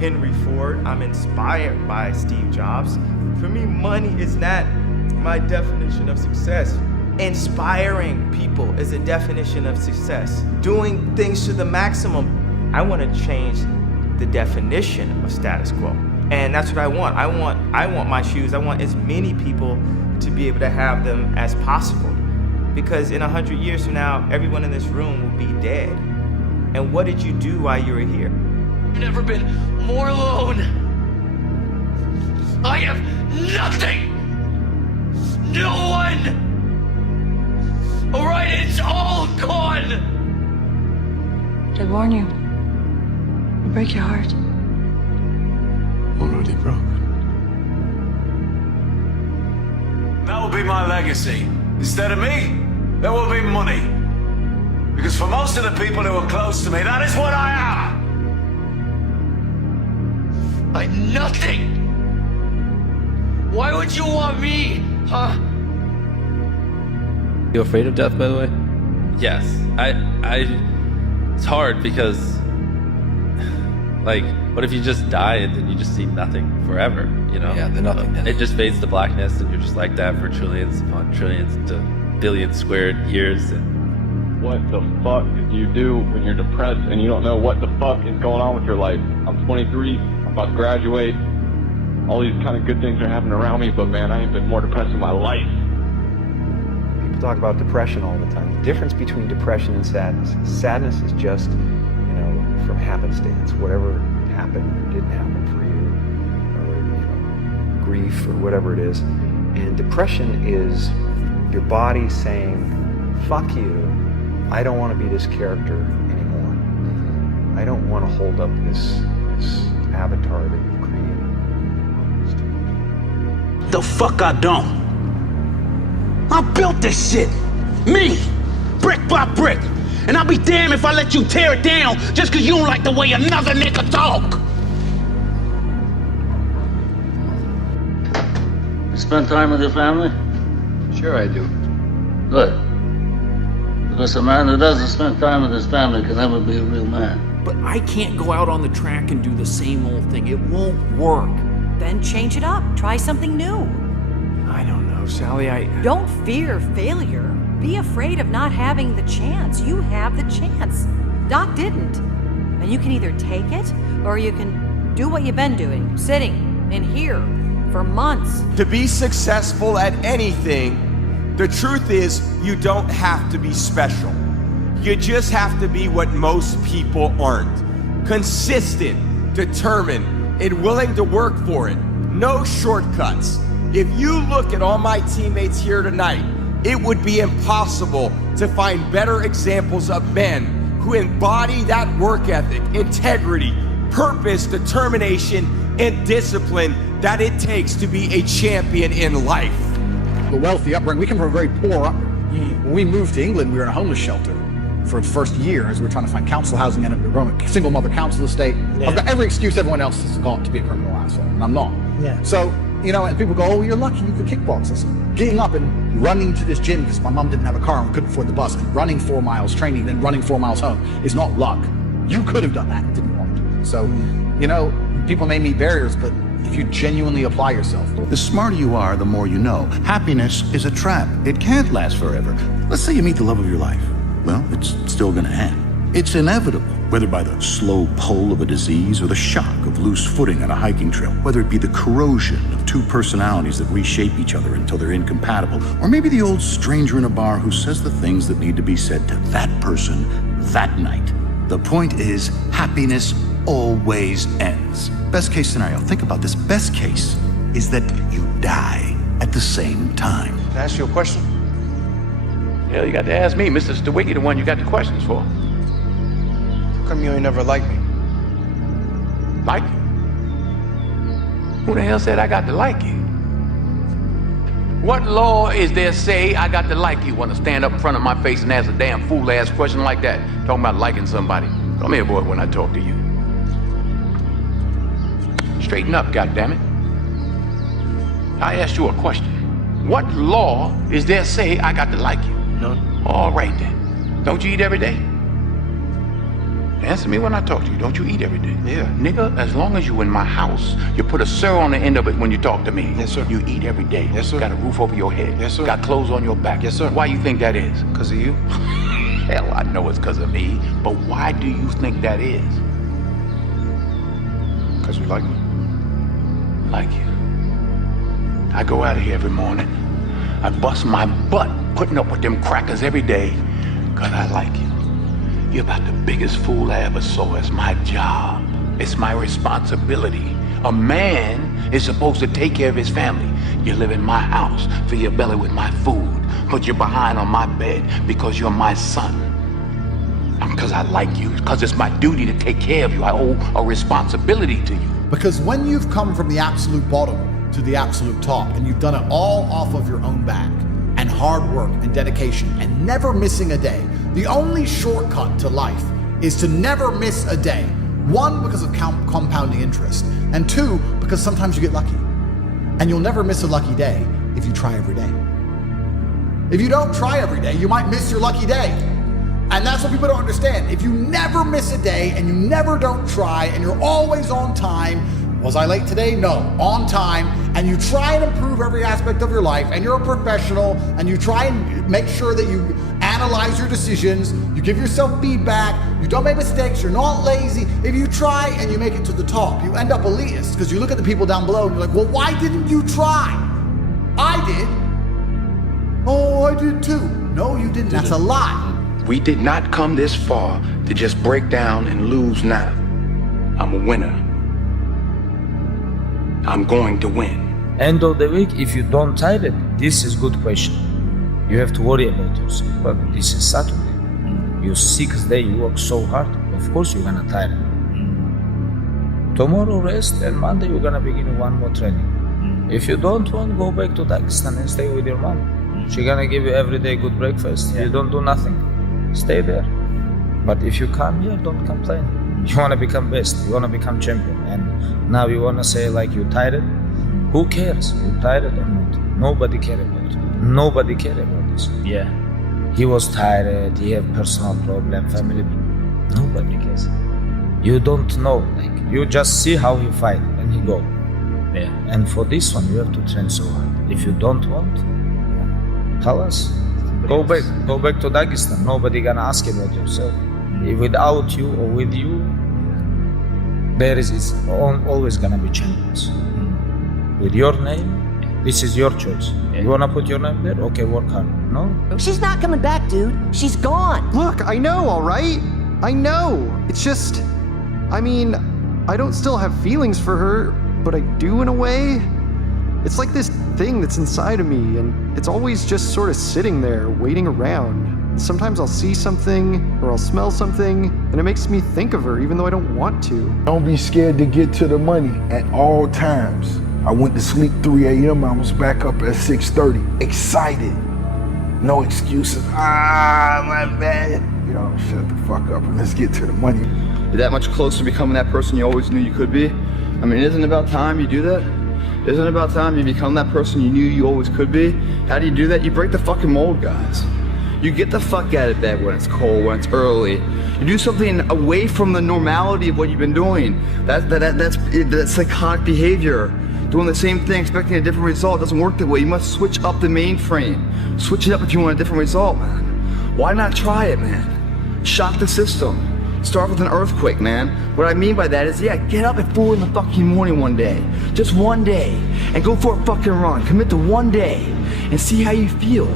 Henry Ford. I'm inspired by Steve Jobs. For me, money is not my definition of success. Inspiring people is a definition of success. Doing things to the maximum. I want to change the definition of status quo. And that's what I want. I want my shoes. I want as many people to be able to have them as possible. Because in 100 years from now, everyone in this room will be dead. And what did you do while you were here? I've never been more alone. I have nothing. No one. All right, it's all gone. I warn you. It'll break your heart. Already broken. That will be my legacy. Instead of me, there will be money. Because for most of the people who are close to me, that is what I am. I'm nothing. Why would you want me, huh? You afraid of death, by the way? Yes. It's hard because, like, what if you just die and then you just see nothing forever, Yeah, the nothingness. It just fades to blackness and you're just like that for trillions upon trillions to billions squared years. And what the fuck do you do when you're depressed and you don't know what the fuck is going on with your life? I'm 23, I'm about to graduate. All these kind of good things are happening around me, but man, I ain't been more depressed in my life. People talk about depression all the time. The difference between depression and sadness. Sadness is just, from happenstance, whatever happened or didn't happen for you, or, grief or whatever it is. And depression is your body saying, fuck you, I don't want to be this character anymore. I don't want to hold up this avatar that you've created. The fuck I don't. I built this shit. Me. brick by brick. And I'll be damned if I let you tear it down just because you don't like the way another nigga talk. You spend time with your family? Sure I do. Good. Because a man who doesn't spend time with his family can never be a real man. But I can't go out on the track and do the same old thing. It won't work. Then change it up. Try something new. I don't know, Sally. Don't fear failure. Be afraid of not having the chance. You have the chance. Doc didn't. And you can either take it or you can do what you've been doing, sitting in here for months. To be successful at anything, the truth is you don't have to be special. You just have to be what most people aren't. Consistent, determined, and willing to work for it. No shortcuts. If you look at all my teammates here tonight, it would be impossible to find better examples of men who embody that work ethic, integrity, purpose, determination, and discipline that it takes to be a champion in life. The wealthy upbringing, we come from a very poor upbringing. When we moved to England, we were in a homeless shelter for the first year as we were trying to find council housing and a single mother council estate. Yeah. I've got every excuse everyone else has got to be a criminal asshole, and I'm not. Yeah. So, you know, and people go, oh, you're lucky you could kickbox. Listen, getting up and running to this gym because my mom didn't have a car and we couldn't afford the bus, and running 4 miles, training, then running 4 miles home is not luck. You could have done that and didn't want to. So, you know, people may meet barriers, but if you genuinely apply yourself. The smarter you are, the more you know. Happiness is a trap. It can't last forever. Let's say you meet the love of your life. Well, it's still gonna end. It's inevitable, whether by the slow pull of a disease or the shock of loose footing on a hiking trail, whether it be the corrosion of two personalities that reshape each other until they're incompatible, or maybe the old stranger in a bar who says the things that need to be said to that person that night. The point is, happiness always ends. Best case scenario, think about this. Best case is that you die at the same time. Can I ask you a question? Hell, you got to ask me, Mr. Stewicki, the one you got the questions for. How come you ain't never liked me? Like you? Who the hell said I got to like you? What law is there say I got to like you? Want to stand up in front of my face and ask a damn fool-ass question like that? Talking about liking somebody. Come here, boy, when I talk to you. Straighten up, goddammit. I asked you a question. What law is there say I got to like you? None. All right then. Don't you eat every day? Answer me when I talk to you. Don't you eat every day? Yeah. Nigga, as long as you in my house, you put a sir on the end of it when you talk to me. Yes, sir. You eat every day. Yes, sir. Got a roof over your head. Yes, sir. Got clothes on your back. Yes, sir. Why you think that is? Because of you? Hell, I know it's because of me. But why do you think that is? Because you like me. Like you. I go out of here every morning. I bust my butt putting up with them crackers every day because I like you. You're about the biggest fool I ever saw. It's my job. It's my responsibility. A man is supposed to take care of his family. You live in my house, fill your belly with my food, put your behind on my bed because you're my son. Because I like you, because it's my duty to take care of you. I owe a responsibility to you. Because when you've come from the absolute bottom to the absolute top, and you've done it all off of your own back, and hard work and dedication, and never missing a day, the only shortcut to life is to never miss a day. One, because of compounding interest, and two, because sometimes you get lucky. And you'll never miss a lucky day if you try every day. If you don't try every day, you might miss your lucky day. And that's what people don't understand. If you never miss a day and you never don't try and you're always on time, was I late today? No, on time, and you try and improve every aspect of your life, and you're a professional, and you try and make sure that you analyze your decisions, you give yourself feedback, you don't make mistakes, you're not lazy. If you try and you make it to the top, you end up elitist, because you look at the people down below and you're like, well, why didn't you try? I did. Oh, I did too. No, you didn't. That's a lie. We did not come this far to just break down and lose now. I'm a winner. I'm going to win. End of the week, if you don't tire it, this is good question. You have to worry about yourself. But this is Saturday. Your 6th day, you work so hard. Of course you're gonna tire. Tomorrow rest, and Monday you're gonna begin one more training. If you don't want, go back to Dagestan and stay with your mom. She's gonna give you every day good breakfast. You don't do nothing. stay there. But if you come here, don't complain. You wanna become best, you wanna become champion, and now you wanna say like you tired? Who cares? You tired or not? Nobody cares about it. Nobody cares about this. Yeah. He was tired, he have personal problem, family. Nobody cares. You don't know, like you just see how he fight and he go. Yeah. And for this one you have to train so hard. If you don't want, tell us. Go back to Dagestan. Nobody gonna ask about yourself. Without you or with you, there is always gonna be champions. With your name, this is your choice. You wanna put your name there? Okay, work hard. No? She's not coming back, dude. She's gone. Look, I know, all right? I know. It's just, I mean, I don't still have feelings for her, but I do in a way. It's like this thing that's inside of me, and it's always just sort of sitting there, waiting around. Sometimes I'll see something, or I'll smell something, and it makes me think of her, even though I don't want to. Don't be scared to get to the money at all times. I went to sleep 3 a.m. I was back up at 6:30, excited. No excuses. My bad. You know, shut the fuck up and let's get to the money. You're that much closer to becoming that person you always knew you could be. I mean, isn't it about time you do that? Isn't it about time you become that person you knew you always could be? How do you do that? You break the fucking mold, guys. You get the fuck out of bed when it's cold, when it's early. You do something away from the normality of what you've been doing. That's psychotic behavior. Doing the same thing, expecting a different result doesn't work that way. You must switch up the mainframe. Switch it up if you want a different result, man. Why not try it, man? Shock the system. Start with an earthquake, man. What I mean by that is, yeah, get up at 4 in the fucking morning one day. Just one day. And go for a fucking run. Commit to one day. And see how you feel.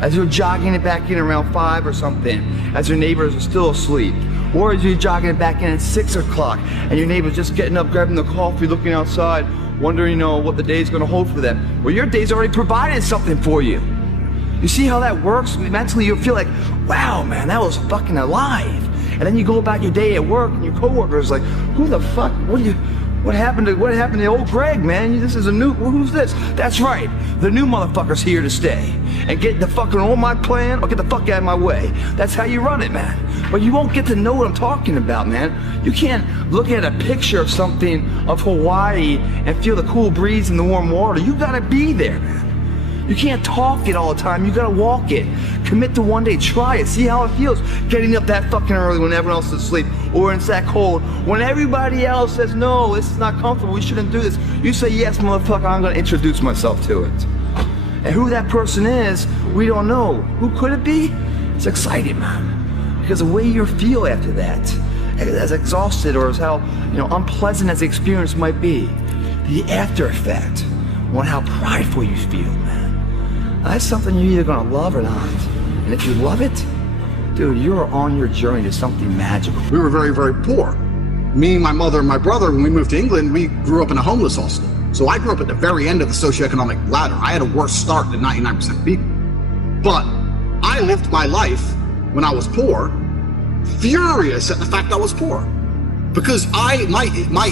As you're jogging it back in around 5 or something. As your neighbors are still asleep. Or as you're jogging it back in at 6 o'clock. And your neighbor's just getting up, grabbing the coffee, looking outside. Wondering, you know, what the day's gonna hold for them. Well, your day's already provided something for you. You see how that works? Mentally, you feel like, wow, man, that was fucking alive. And then you go about your day at work, and your coworker's like, who the fuck? What happened to old Greg, man? This is a new. Who's this? That's right, the new motherfucker's here to stay. And get the fucking on my plan, or get the fuck out of my way. That's how you run it, man. But you won't get to know what I'm talking about, man. You can't look at a picture of something of Hawaii and feel the cool breeze and the warm water. You gotta be there, man. You can't talk it all the time, you gotta walk it. Commit to one day, try it, see how it feels. Getting up that fucking early when everyone else is asleep, or when it's that cold. When everybody else says, no, this is not comfortable, we shouldn't do this. You say, yes, motherfucker, I'm gonna introduce myself to it. And who that person is, we don't know. Who could it be? It's exciting, man. Because the way you feel after that, as exhausted or as how, you know, unpleasant as the experience might be, the after effect on how prideful you feel, man. That's something you're either gonna love or not. And if you love it, dude, you're on your journey to something magical. We were very, very poor. Me, my mother, and my brother, when we moved to England, we grew up in a homeless hostel. So I grew up at the very end of the socioeconomic ladder. I had a worse start than 99% of people. But I lived my life when I was poor, furious at the fact I was poor. Because my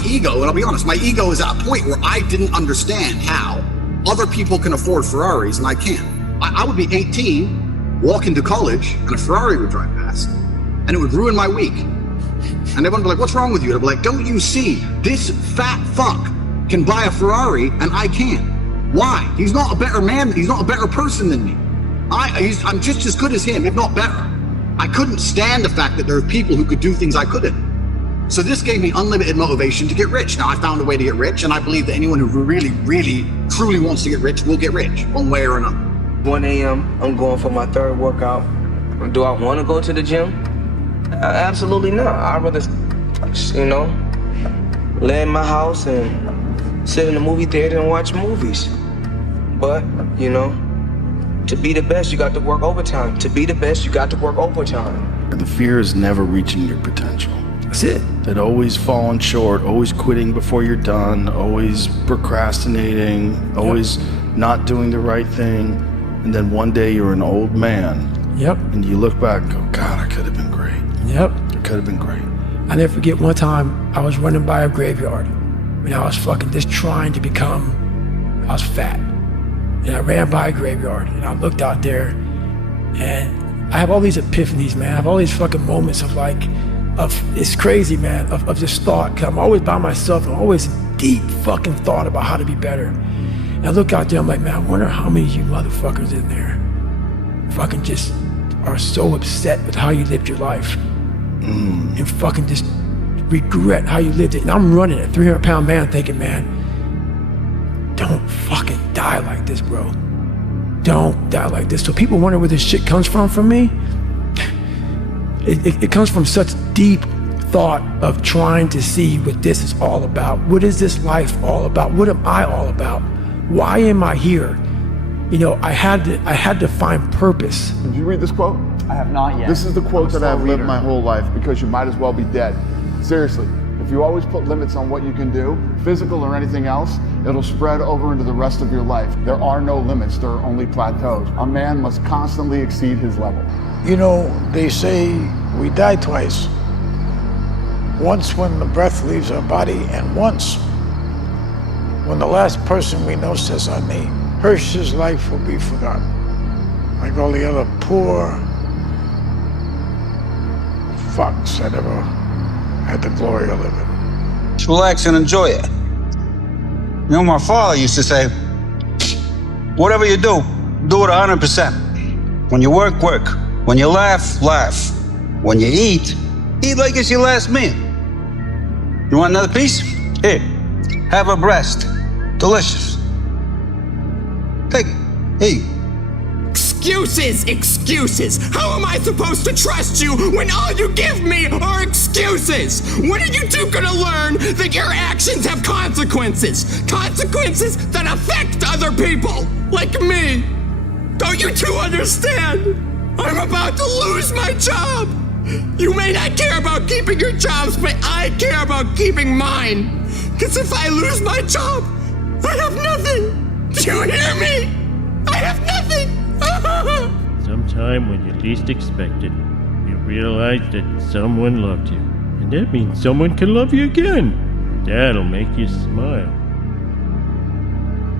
ego, and I'll be honest, my ego is at a point where I didn't understand how other people can afford Ferraris and I can't. I would be 18, walk into college, and a Ferrari would drive past, and it would ruin my week. And everyone would be like, what's wrong with you? And I'd be like, don't you see, this fat fuck can buy a Ferrari and I can't. Why? He's not a better man, he's not a better person than me. I'm just as good as him, if not better. I couldn't stand the fact that there are people who could do things I couldn't. So this gave me unlimited motivation to get rich. Now I found a way to get rich, and I believe that anyone who really, really, truly wants to get rich will get rich, one way or another. 1 a.m., I'm going for my third workout. Do I want to go to the gym? Absolutely not. I'd rather, you know, lay in my house and sit in the movie theater and watch movies. But, you know, to be the best, you got to work overtime. To be the best, you got to work overtime. The fear is never reaching your potential. That's it. That always falling short, always quitting before you're done, always procrastinating, always not doing the right thing. And then one day you're an old man. Yep. And you look back and go, God, I could have been great. Yep. It could have been great. I never forget one time I was running by a graveyard when I was fucking just trying to become, I was fat. And I ran by a graveyard and I looked out there and I have all these epiphanies, man. I have all these fucking moments of like, it's crazy, man, of just thought. Cause I'm always by myself. I'm always in deep fucking thought about how to be better. And I look out there, I'm like, man, I wonder how many of you motherfuckers in there fucking just are so upset with how you lived your life. And fucking just regret how you lived it. And I'm running a 300-pound man thinking, man, don't fucking die like this, bro. Don't die like this. So people wonder where this shit comes from me. It comes from such deep thought of trying to see what this is all about. What is this life all about? What am I all about? Why am I here? You know, I had to find purpose. Did you read this quote? I have not yet. This is the quote that I've lived my whole life, because you might as well be dead. Seriously, if you always put limits on what you can do, physical or anything else, it'll spread over into the rest of your life. There are no limits, there are only plateaus. A man must constantly exceed his level. You know, they say we die twice. Once when the breath leaves our body, and once when the last person we know says our name. Hirsch's life will be forgotten, like all the other poor fucks that ever had the glory of living. Just relax and enjoy it. You know, my father used to say, whatever you do it 100%. When you work, work. When you laugh, laugh. When you eat like it's your last meal. You want another piece? Here, have a breast. Delicious. Take it. Eat. Excuses! How am I supposed to trust you when all you give me are excuses? When are you two gonna learn that your actions have consequences? Consequences that affect other people, like me? Don't you two understand? I'm about to lose my job! You may not care about keeping your jobs, but I care about keeping mine. Because if I lose my job, I have nothing. Do you hear me? I have nothing! Sometime when you least expect it, you realize that someone loved you. And that means someone can love you again. That'll make you smile.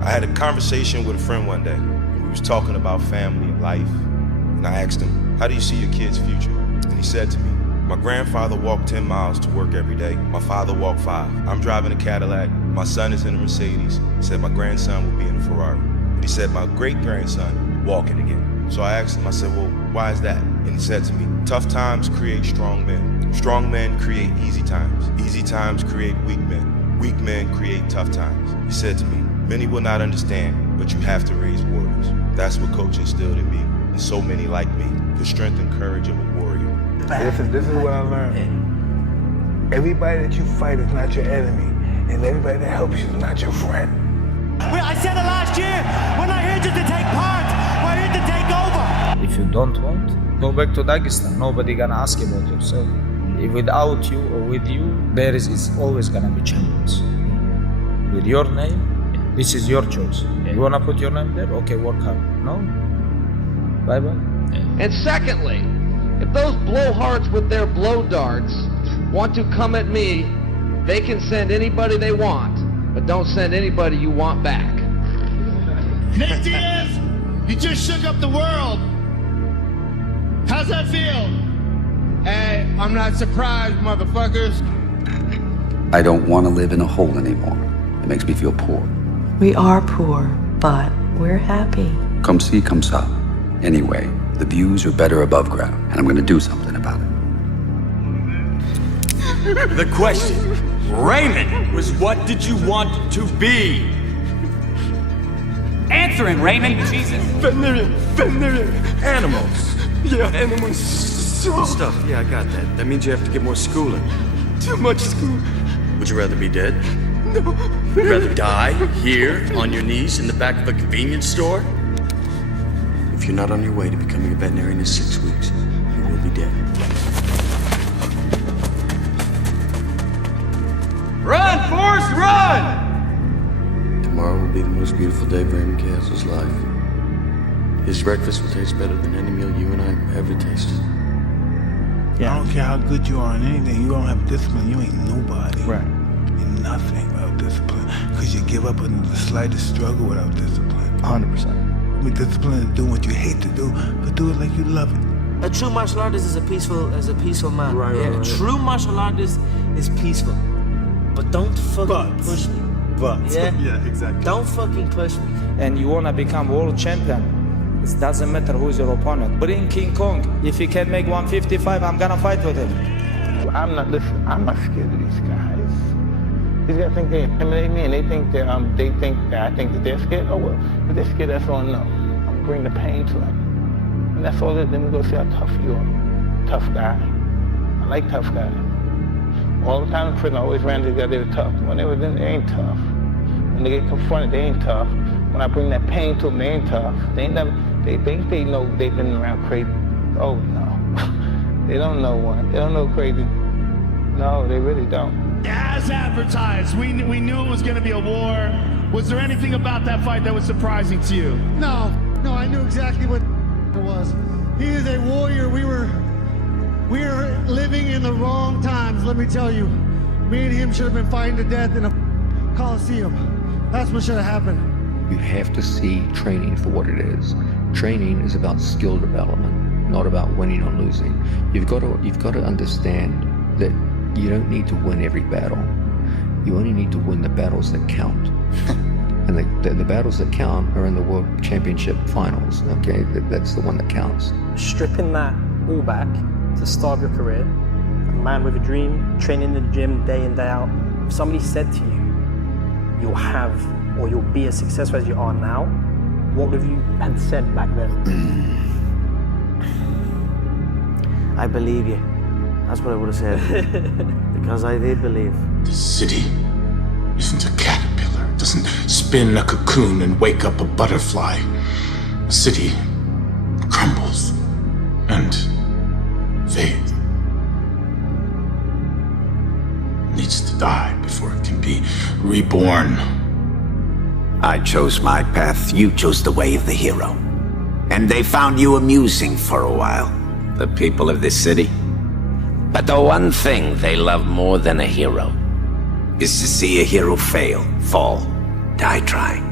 I had a conversation with a friend one day. We was talking about family and life. And I asked him, how do you see your kid's future? And he said to me, my grandfather walked 10 miles to work every day. My father walked 5. I'm driving a Cadillac. My son is in a Mercedes. He said my grandson will be in a Ferrari. And he said my great-grandson will walk it again. So I asked him, I said, well, why is that? And he said to me, tough times create strong men. Strong men create easy times. Easy times create weak men. Weak men create tough times. He said to me, many will not understand, but you have to raise warriors. That's what Coach instilled in me, and so many like me, the strength and courage of a warrior. This is what I learned. Everybody that you fight is not your enemy, and everybody that helps you is not your friend. I said it last year. We're not here just to take part. We're here to take over. If you don't want, go back to Dagestan. Nobody gonna ask about yourself. If without you or with you, there is always gonna be champions. With your name, this is your choice. You wanna put your name there? Okay, work hard. No? Bye-bye. And secondly, if those blowhards with their blow darts want to come at me, they can send anybody they want, but don't send anybody you want back. Nate Diaz, you just shook up the world. How's that feel? Hey, I'm not surprised, motherfuckers. I don't want to live in a hole anymore. It makes me feel poor. We are poor, but we're happy. Come see, come saw. Anyway, the views are better above ground, and I'm going to do something about it. The question, Raymond, was what did you want to be? Answering, Raymond. Jesus. Veterinarian. Animals. Yeah, animals. Good stuff. Yeah, I got that. That means you have to get more schooling. Too much school. Would you rather be dead? No. Would you rather die here on your knees in the back of a convenience store? If you're not on your way to becoming a veterinarian in 6 weeks, you will be dead. Run, Forrest, run! Tomorrow will be the most beautiful day of Raymond Castle's life. His breakfast will taste better than any meal you and I ever tasted. I don't care how good you are in anything, you don't have discipline, you ain't nobody. Right. You're nothing without discipline. Because you give up under the slightest struggle without discipline. 100%. With discipline is doing what you hate to do, but do it like you love it. A true martial artist is a peaceful man. Right. True martial artist is peaceful. But don't fucking push me. Yeah, exactly. Don't fucking push me. And you wanna become world champion, it doesn't matter who's your opponent. Bring King Kong. If he can make 155, I'm gonna fight with him. I'm not scared of these guys. These guys think they intimidate me, and they think that I think that they're scared. Oh well, if they're scared, that's all. No, I'm gonna bring the pain to them, and that's all. Then we go see how tough you are. Tough guy. I like tough guys. All the time in prison, I always ran together. They were tough. When they were in, they ain't tough. When they get confronted, they ain't tough. When I bring that pain to them, they ain't tough. They ain't never. They think they know they've been around crazy. Oh no, they don't know one. They don't know crazy. No, they really don't. As advertised, we knew it was going to be a war. Was there anything about that fight that was surprising to you? No, I knew exactly what it was. He is a warrior. We were living in the wrong times, let me tell you. Me and him should have been fighting to death in a Coliseum. That's what should have happened. You have to see training for what it is. Training is about skill development, not about winning or losing. You've got to understand that you don't need to win every battle. You only need to win the battles that count. And the battles that count are in the World Championship finals, okay? That's the one that counts. Stripping that all back to the start of your career, a man with a dream, training in the gym day in, day out. If somebody said to you, you'll have or you'll be as successful as you are now, what would you have said back then? I believe you. That's what I would have said. Because I did believe. The city isn't a caterpillar. It doesn't spin a cocoon and wake up a butterfly. The city crumbles and fades. It needs to die before it can be reborn. I chose my path, you chose the way of the hero. And they found you amusing for a while, the people of this city. But the one thing they love more than a hero is to see a hero fail, fall, die trying.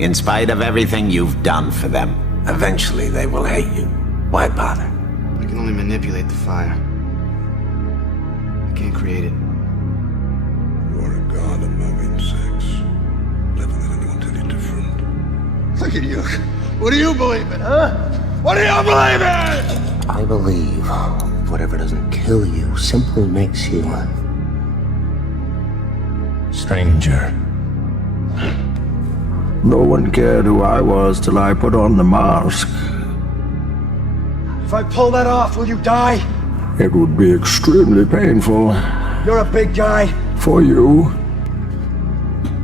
In spite of everything you've done for them, eventually they will hate you. Why bother? I can only manipulate the fire. I can't create it. You are a god among insects. Never let anyone tell you different. Look at you. What do you believe in, huh? What do you believe in? I believe whatever doesn't kill you simply makes you stranger. No one cared who I was till I put on the mask. If I pull that off, will you die? It would be extremely painful. You're a big guy. For you.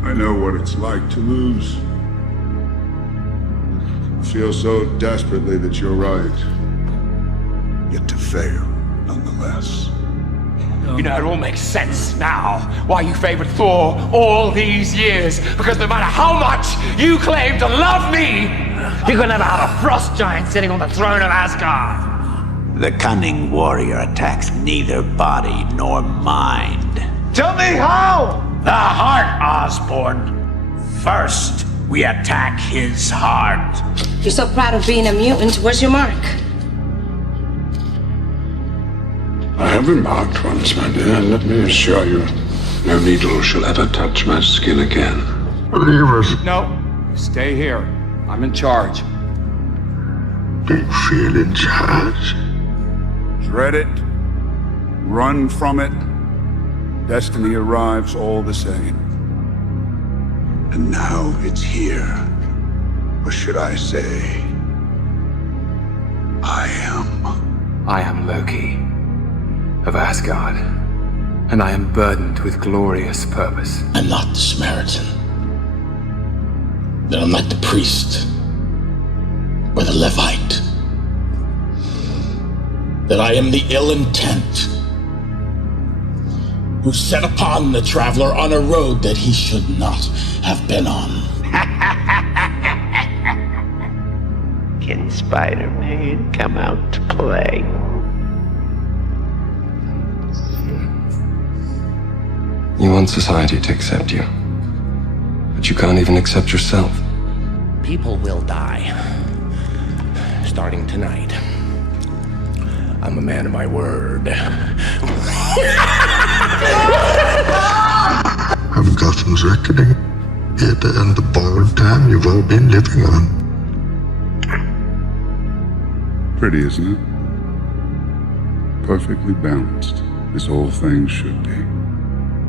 I know what it's like to lose. I feel so desperately that you're right. Yet to fail, nonetheless. You know, it all makes sense now why you favored Thor all these years. Because no matter how much you claim to love me, you're gonna never have a frost giant sitting on the throne of Asgard. The cunning warrior attacks neither body nor mind. Tell me how! The heart, Osborn. First, we attack his heart. You're so proud of being a mutant. Where's your mark? I have been marked once, my dear, and let me assure you, no needle shall ever touch my skin again. Believers. No, stay here. I'm in charge. Do you feel in charge? Dread it, run from it, destiny arrives all the same. And now it's here. Or should I say, I am Loki of Asgard, and I am burdened with glorious purpose. I'm not the Samaritan. That I'm not the priest or the Levite. That I am the ill intent who set upon the traveler on a road that he should not have been on. Can Spider-Man come out to play? You want society to accept you, but you can't even accept yourself. People will die. Starting tonight. I'm a man of my word. I've gotten reckoning. It and the borrowed time you've all been living on. Pretty, isn't it? Perfectly balanced, as all things should be.